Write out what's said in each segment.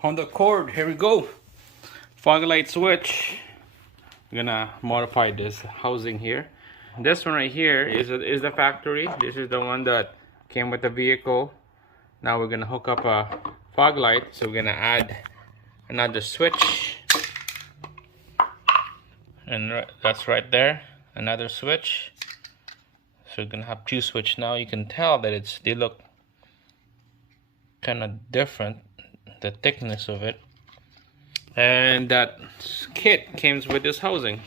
Honda Accord, here we go. Fog light switch. I'm gonna modify this housing here. This one right here is the factory. This is the one that came with the vehicle. Now we're gonna hook up a fog light. So we're gonna add another switch. And that's right there, another switch. So we're gonna have two switches now. You can tell that they look kind of different, the thickness of it. And that kit comes with this housing,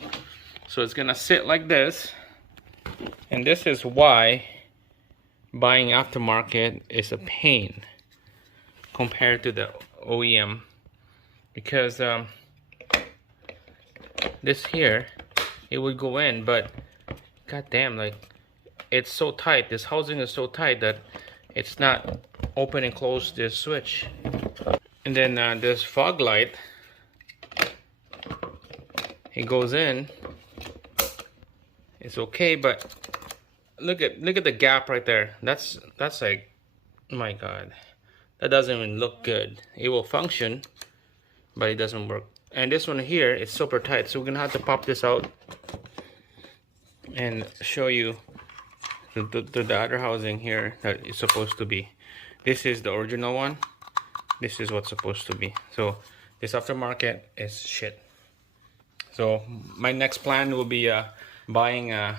so it's gonna sit like this. And this is why buying aftermarket is a pain compared to the OEM, because this here, it would go in, but goddamn, like, it's so tight. This housing is so tight that it's not open and close this switch. And then this fog light, it goes in, it's okay, but look at the gap right there. That's like, my god, that doesn't even look good. It will function, but it doesn't work. And this one here is super tight, so we're gonna have to pop this out and show you the other housing here that is supposed to be. This is the original one. This is what's supposed to be. So this aftermarket is shit. So my next plan will be buying a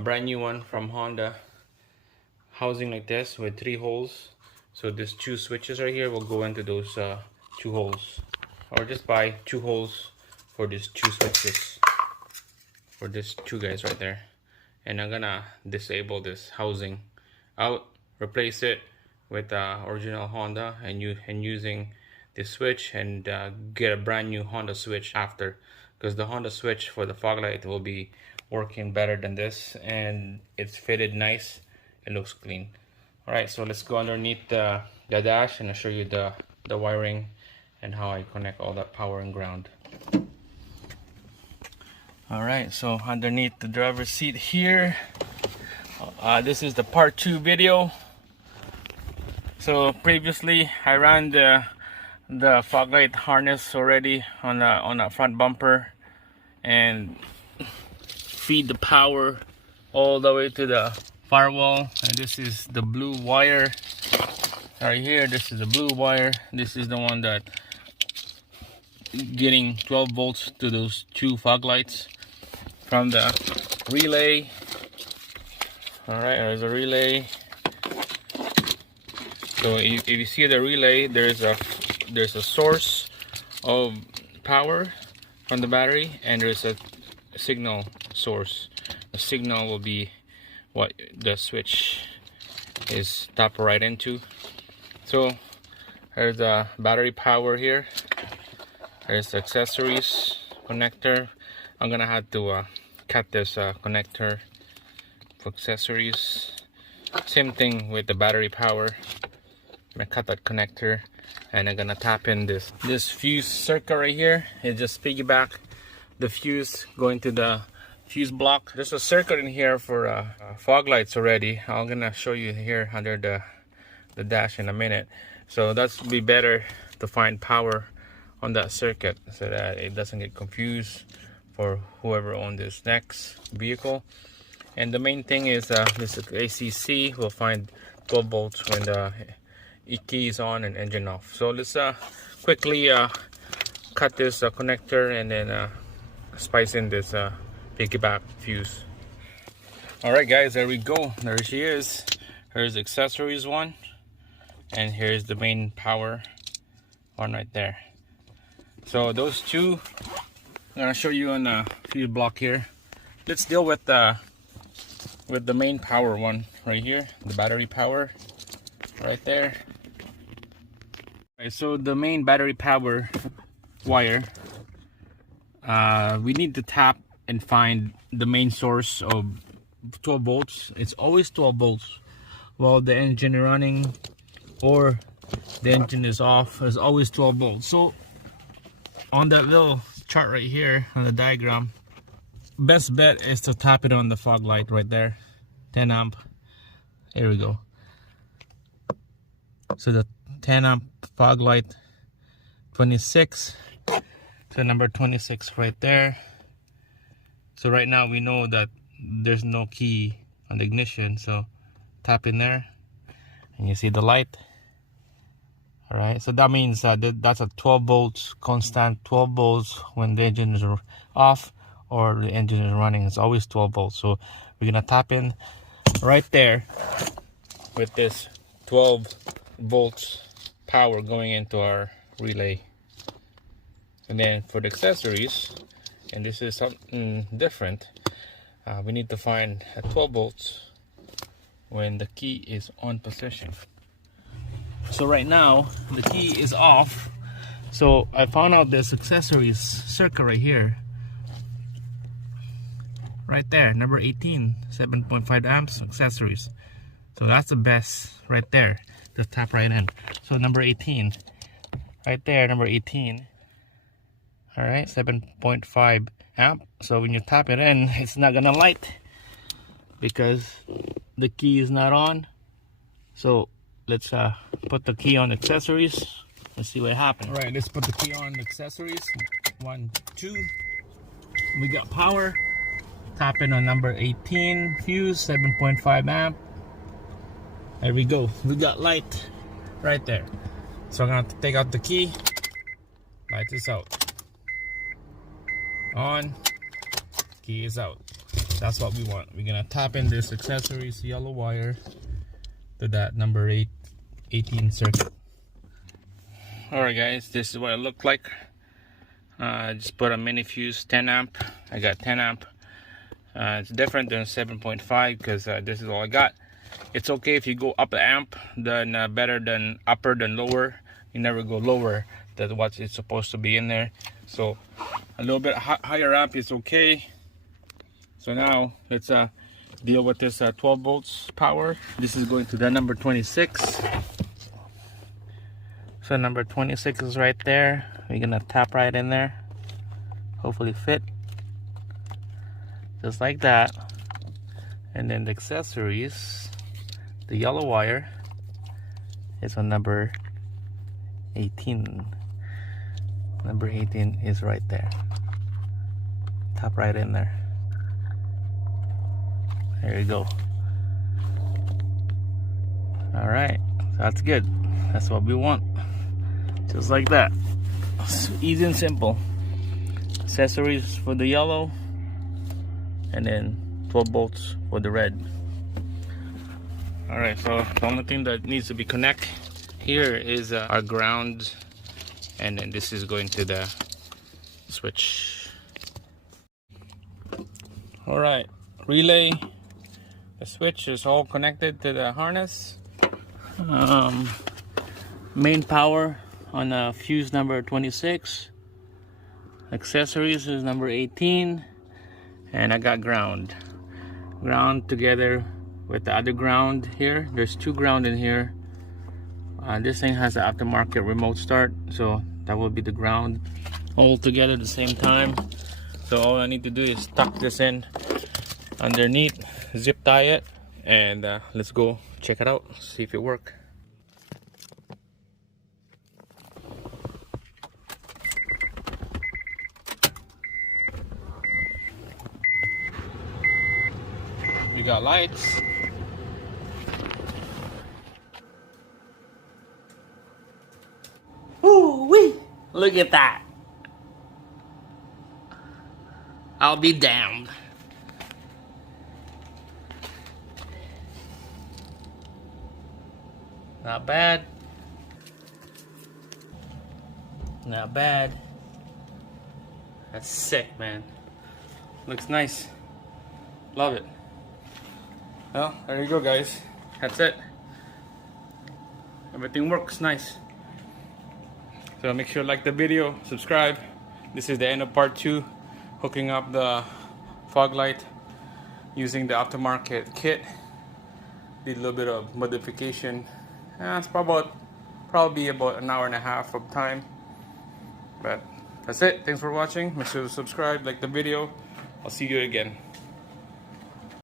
brand new one from Honda, housing like this with 3 holes. So these 2 switches right here will go into those 2 holes, or just buy 2 holes for these 2 switches, for these 2 guys right there. And I'm gonna disable this housing out, replace it with original Honda, and using this switch, and get a brand new Honda switch after, because the Honda switch for the fog light will be working better than this, and it's fitted nice. It looks clean. All right, so let's go underneath the dash, and I'll show you the wiring and how I connect all that power and ground. All right, so underneath the driver's seat here, this is the part 2 video. So previously I ran the fog light harness already on a front bumper, and feed the power all the way to the firewall. And this is the blue wire right here. This is the blue wire. This is the one that getting 12 volts to those 2 fog lights from the relay. All right, there's a relay. So if you see the relay, there's a source of power from the battery, and there's a signal source. The signal will be what the switch is tapped right into. So there's a battery power here. There's accessories connector. I'm gonna have to cut this connector for accessories. Same thing with the battery power. I'm gonna cut that connector, and I'm gonna tap in this fuse circuit right here. It just piggyback the fuse going to the fuse block. There's a circuit in here for fog lights already. I'm gonna show you here under the dash in a minute. So that's be better to find power on that circuit, so that it doesn't get confused for whoever owns this next vehicle. And the main thing is this ACC will find 12 volts when the key is on and engine off. So let's quickly cut this connector, and then spice in this piggyback fuse. All right guys, there we go. There she is. Here's the accessories one, and here's the main power one right there. So those 2 I'm gonna show you on the fuse block here. Let's deal with the main power one right here, the battery power right there. Right, so the main battery power wire, we need to tap and find the main source of 12 volts. It's always 12 volts while the engine is running or the engine is off. It's always 12 volts. So on that little chart right here on the diagram, best bet is to tap it on the fog light right there, 10 amp. Here we go. So the 10 amp fog light 26. So number 26 right there. So right now we know that there's no key on the ignition, so tap in there and you see the light. All right, so that means that's a 12 volts constant, 12 volts when the engine is off or the engine is running. It's always 12 volts. So we're gonna tap in right there with this 12 volts power going into our relay. And then for the accessories, and this is something different, we need to find at 12 volts when the key is on position. So right now the key is off, so I found out this accessories circuit right here, right there, number 18, 7.5 amps accessories. So that's the best right there. Just tap right in. So number 18 right there, number 18. All right, 7.5 amp. So when you tap it in, it's not gonna light because the key is not on. So let's put the key on accessories. Let's see what happens. All right, let's put the key on accessories. 1, 2. We got power. Tap in on number 18 fuse, 7.5 amp. There we go. We got light right there. So I'm gonna take out the key. Light is out. On. Key is out. That's what we want. We're gonna tap in this accessories yellow wire to that number 18 circuit. Alright guys, this is what it looked like. I just put a mini fuse, 10 amp. I got 10 amp. It's different than 7.5 because this is all I got. It's okay if you go up the amp, then better than upper than lower. You never go lower than what it's supposed to be in there. So a little bit higher amp is okay. So now let's deal with this 12 volts power. This is going to the number 26. So number 26 is right there. We're gonna tap right in there. Hopefully fit. Just like that. And then the accessories, the yellow wire is on number 18. Number 18 is right there. Tap right in there. There you go. All right, that's good. That's what we want. Just like that. It's easy and simple. Accessories for the yellow, and then 12 volts for the red. All right, so the only thing that needs to be connected here is our ground, and then this is going to the switch. All right, relay. The switch is all connected to the harness. Main power on fuse number 26. Accessories is number 18. And I got ground. Ground together with the other ground here. There's 2 ground in here. This thing has the aftermarket remote start, so that will be the ground all together at the same time. So all I need to do is tuck this in underneath, zip tie it, and let's go check it out, see if it works. We got lights. Ooh-wee! Look at that. I'll be damned. Not bad. Not bad. That's sick, man. Looks nice. Love it. Well, there you go, guys. That's it. Everything works nice. So make sure to like the video, subscribe. This is the end of part 2. Hooking up the fog light using the aftermarket kit. Did a little bit of modification. It's probably about an hour and a half of time. But that's it. Thanks for watching. Make sure to subscribe, like the video. I'll see you again.